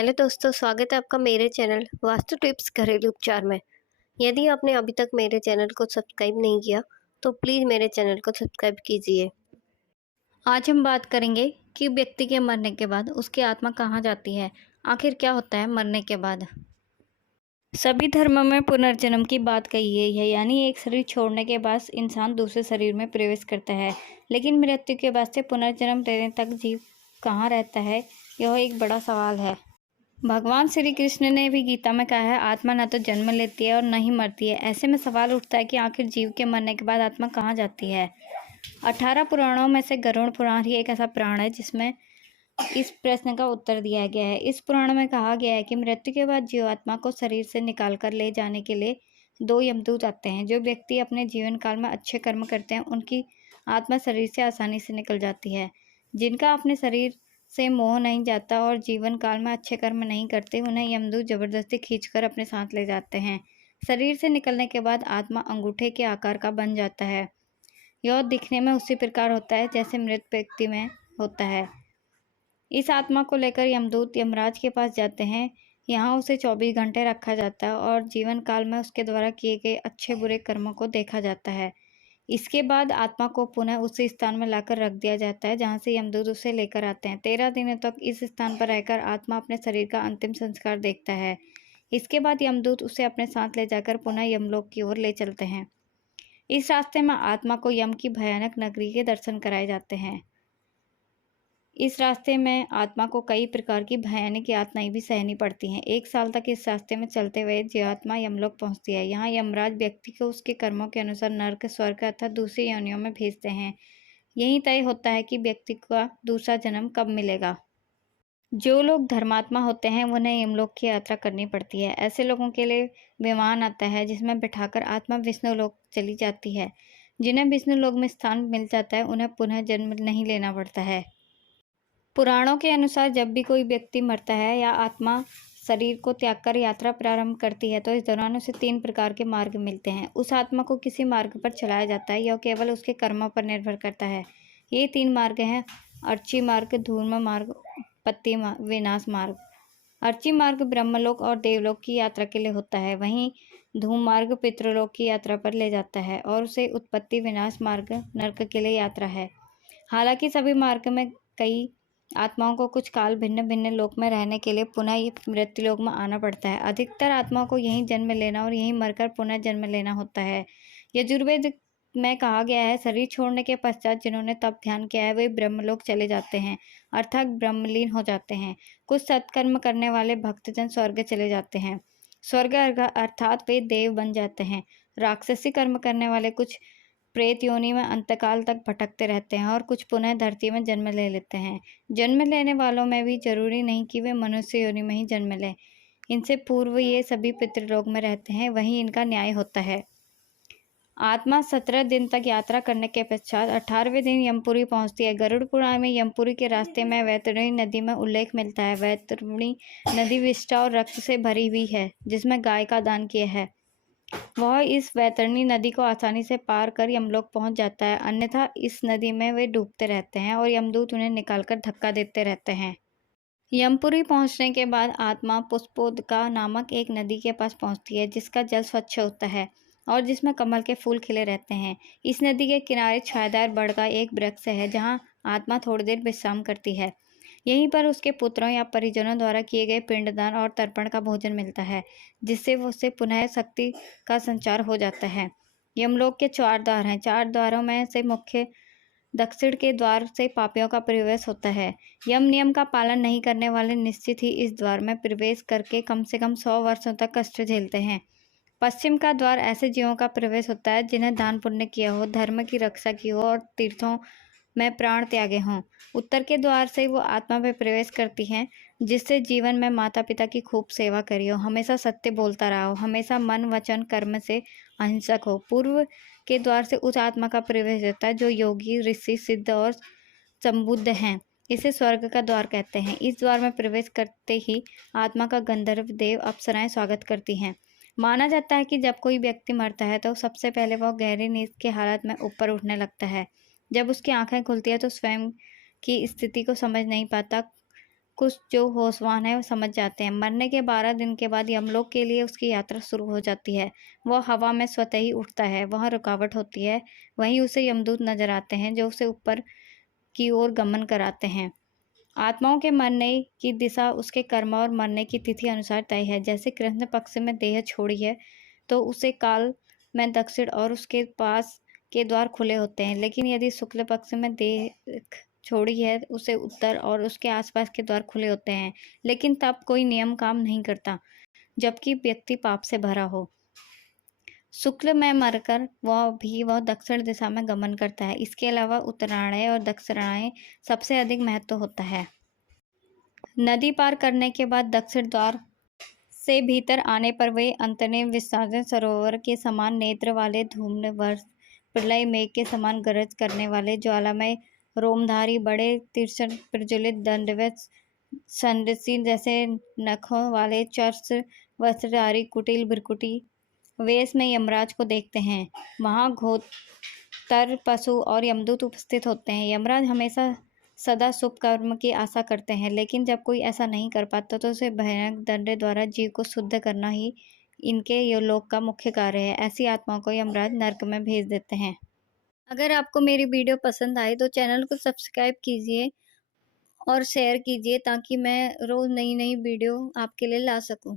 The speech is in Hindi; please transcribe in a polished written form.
हेलो दोस्तों, स्वागत है आपका मेरे चैनल वास्तु टिप्स घरेलू उपचार में। यदि आपने अभी तक मेरे चैनल को सब्सक्राइब नहीं किया तो प्लीज़ मेरे चैनल को सब्सक्राइब कीजिए। आज हम बात करेंगे कि व्यक्ति के मरने के बाद उसकी आत्मा कहाँ जाती है। आखिर क्या होता है मरने के बाद। सभी धर्मों में पुनर्जन्म की बात कही गई है, यानी एक शरीर छोड़ने के बाद इंसान दूसरे शरीर में प्रवेश करता है। लेकिन मृत्यु के बाद से पुनर्जन्म लेने तक जीव कहाँ रहता है, यह एक बड़ा सवाल है। भगवान श्री कृष्ण ने भी गीता में कहा है, आत्मा न तो जन्म लेती है और न ही मरती है। ऐसे में सवाल उठता है कि आखिर जीव के मरने के बाद आत्मा कहाँ जाती है। 18 पुराणों में से गरुड़ पुराण ही एक ऐसा पुराण है जिसमें इस प्रश्न का उत्तर दिया गया है। इस पुराण में कहा गया है कि मृत्यु के बाद जीवात्मा को शरीर से निकाल कर ले जाने के लिए 2 यमदूत आते हैं। जो व्यक्ति अपने जीवन काल में अच्छे कर्म करते हैं उनकी आत्मा शरीर से आसानी से निकल जाती है। जिनका अपने शरीर से मोह नहीं जाता और जीवन काल में अच्छे कर्म नहीं करते, उन्हें यमदूत जबरदस्ती खींचकर अपने साथ ले जाते हैं। शरीर से निकलने के बाद आत्मा अंगूठे के आकार का बन जाता है। यह दिखने में उसी प्रकार होता है जैसे मृत व्यक्ति में होता है। इस आत्मा को लेकर यमदूत यमराज के पास जाते हैं। यहाँ उसे 24 घंटे रखा जाता है और जीवन काल में उसके द्वारा किए गए अच्छे बुरे कर्मों को देखा जाता है। इसके बाद आत्मा को पुनः उसी स्थान में लाकर रख दिया जाता है जहाँ से यमदूत उसे लेकर आते हैं। 13 दिनों तक इस स्थान पर रहकर आत्मा अपने शरीर का अंतिम संस्कार देखता है। इसके बाद यमदूत उसे अपने साथ ले जाकर पुनः यमलोक की ओर ले चलते हैं। इस रास्ते में आत्मा को यम की भयानक नगरी के दर्शन कराए जाते हैं। इस रास्ते में आत्मा को कई प्रकार की भयानक यातनाएं भी सहनी पड़ती हैं। 1 साल तक इस रास्ते में चलते हुए जीवात्मा यमलोक पहुंचती है। यहाँ यमराज व्यक्ति को उसके कर्मों के अनुसार नर्क, स्वर्ग अथवा दूसरी योनियों में भेजते हैं। यही तय होता है कि व्यक्ति का दूसरा जन्म कब मिलेगा। जो लोग धर्मात्मा होते हैं उन्हें यमलोक की यात्रा करनी पड़ती है। ऐसे लोगों के लिए विमान आता है जिसमें बिठाकर आत्मा विष्णु लोक चली जाती है। जिन्हें विष्णु लोक में स्थान मिल जाता है उन्हें पुनः जन्म नहीं लेना पड़ता है। पुराणों के अनुसार जब भी कोई व्यक्ति मरता है या आत्मा शरीर को त्याग कर यात्रा प्रारंभ करती है तो इस दौरान उसे 3 प्रकार के मार्ग मिलते हैं। उस आत्मा को किसी मार्ग पर चलाया जाता है, यह केवल उसके कर्मों पर निर्भर करता है। ये 3 मार्ग हैं: अर्ची मार्ग, धूर्म मार्ग, पत्ती विनाश मार्ग। अर्ची मार्ग ब्रह्मलोक और देवलोक की यात्रा के लिए होता है, वहीं धूम मार्ग पितृलोक की यात्रा पर ले जाता है और उसे उत्पत्ति विनाश मार्ग नरक के लिए यात्रा है। हालांकि सभी मार्ग में कई आत्माओं को कुछ काल भिन्न भिन्न लोक में रहने के लिए पुनः ये मृत्यु लोक में आना पड़ता है। अधिकतर आत्माओं को यहीं जन्म लेना और यहीं मरकर पुनः जन्म लेना होता है। यजुर्वेद में कहा गया है, शरीर छोड़ने के पश्चात जिन्होंने तप ध्यान किया है वे ब्रह्मलोक चले जाते हैं, अर्थात ब्रह्मलीन हो जाते हैं। कुछ सत्कर्म करने वाले भक्तजन स्वर्ग चले जाते हैं, स्वर्ग अर्थात वे देव बन जाते हैं। राक्षसी कर्म करने वाले कुछ प्रेत योनि में अंतकाल तक भटकते रहते हैं और कुछ पुनः धरती में जन्म ले लेते हैं। जन्म लेने वालों में भी जरूरी नहीं कि वे मनुष्य योनि में ही जन्म लें। इनसे पूर्व ये सभी पितृलोक में रहते हैं, वहीं इनका न्याय होता है। आत्मा 17 दिन तक यात्रा करने के पश्चात 18वें दिन यमपुरी पहुंचती है। गरुड़ पुराण में यमपुरी के रास्ते में वैतरणी नदी में उल्लेख मिलता है। वैतरणी नदी विष्ठा और रक्त से भरी हुई है जिसमें गाय का दान किया है। वह इस वैतरणी नदी को आसानी से पार कर यमलोक पहुंच जाता है, अन्यथा इस नदी में वे डूबते रहते हैं और यमदूत उन्हें निकालकर धक्का देते रहते हैं। यमपुरी पहुंचने के बाद आत्मा पुष्पोदका नामक एक नदी के पास पहुंचती है जिसका जल स्वच्छ होता है और जिसमें कमल के फूल खिले रहते हैं। इस नदी के किनारे छायादार बड़ का एक वृक्ष है जहां आत्मा थोड़ी देर विश्राम करती है। यहीं पर उसके पुत्रों या परिजनों द्वारा किए गए पिंडदान और तर्पण का भोजन मिलता है, जिससे उससे पुनः शक्ति का संचार हो जाता है। यमलोक के 4 द्वार हैं। 4 द्वारों में से मुख्य दक्षिण के द्वार से पापियों का प्रवेश होता है। यम नियम का पालन नहीं करने वाले निश्चित ही इस द्वार में प्रवेश करके कम से कम 100 वर्षों तक कष्ट झेलते हैं। पश्चिम का द्वार ऐसे जीवों का प्रवेश होता है जिन्हें दान पुण्य किया हो, धर्म की रक्षा की हो और तीर्थों में प्राण त्यागे हों। उत्तर के द्वार से वो आत्मा में प्रवेश करती हैं जिससे जीवन में माता पिता की खूब सेवा करी हो, हमेशा सत्य बोलता रहा हो, हमेशा मन वचन कर्म से अहिंसक हो। पूर्व के द्वार से उस आत्मा का प्रवेश होता है जो योगी, ऋषि, सिद्ध और संबुद्ध हैं। इसे स्वर्ग का द्वार कहते हैं। इस द्वार में प्रवेश करते ही आत्मा का गंधर्व, देव, अप्सराएं स्वागत करती हैं। माना जाता है कि जब कोई व्यक्ति मरता है तो सबसे पहले वह गहरी नींद की हालत में ऊपर उठने लगता है। जब उसकी आंखें खुलती है तो स्वयं की स्थिति को समझ नहीं पाता, कुछ जो होशवान है वो समझ जाते हैं। मरने के 12 दिन के बाद यमलोक के लिए उसकी यात्रा शुरू हो जाती है। वह हवा में स्वतः ही उठता है, वहाँ रुकावट होती है। वहीं उसे यमदूत नजर आते हैं जो उसे ऊपर की ओर गमन कराते हैं। आत्माओं के मरने की दिशा उसके कर्म और मरने की तिथि अनुसार तय है। जैसे कृष्ण पक्ष में देह छोड़ी है तो उसे काल में दक्षिण और उसके पास के द्वार खुले होते हैं, लेकिन यदि शुक्ल पक्ष में देह छोड़ी है उसे उत्तर और उसके आसपास के द्वार खुले होते हैं, लेकिन तब कोई नियम काम नहीं करता जबकि व्यक्ति पाप से भरा हो। शुक्ल में मरकर वह दक्षिण दिशा में गमन करता है। इसके अलावा उत्तरायण और दक्षिणायन सबसे अधिक महत्व होता है। नदी पार करने के बाद दक्षिण द्वार से भीतर आने पर वे अंतने विसर्जन सरोवर के समान नेत्र वाले धूम्र वर्ष प्रलय मेघ के समान गरज करने वाले ज्वालामय रोमधारी बड़े तिरछन प्रज्वलित दंडवत संरसी जैसे नखों वाले चर्च वस्त्रधारी कुटिल भ्रकुटी वेश में यमराज को देखते हैं। वहाँ घोतर पशु और यमदूत उपस्थित होते हैं। यमराज हमेशा सदा शुभ कर्म की आशा करते हैं, लेकिन जब कोई ऐसा नहीं कर पाता तो उसे भयानक दंड द्वारा जीव को शुद्ध करना ही इनके लोक का मुख्य कार्य है। ऐसी आत्माओं को यमराज नरक में भेज देते हैं। अगर आपको मेरी वीडियो पसंद आए तो चैनल को सब्सक्राइब कीजिए और शेयर कीजिए ताकि मैं रोज़ नई नई वीडियो आपके लिए ला सकूं।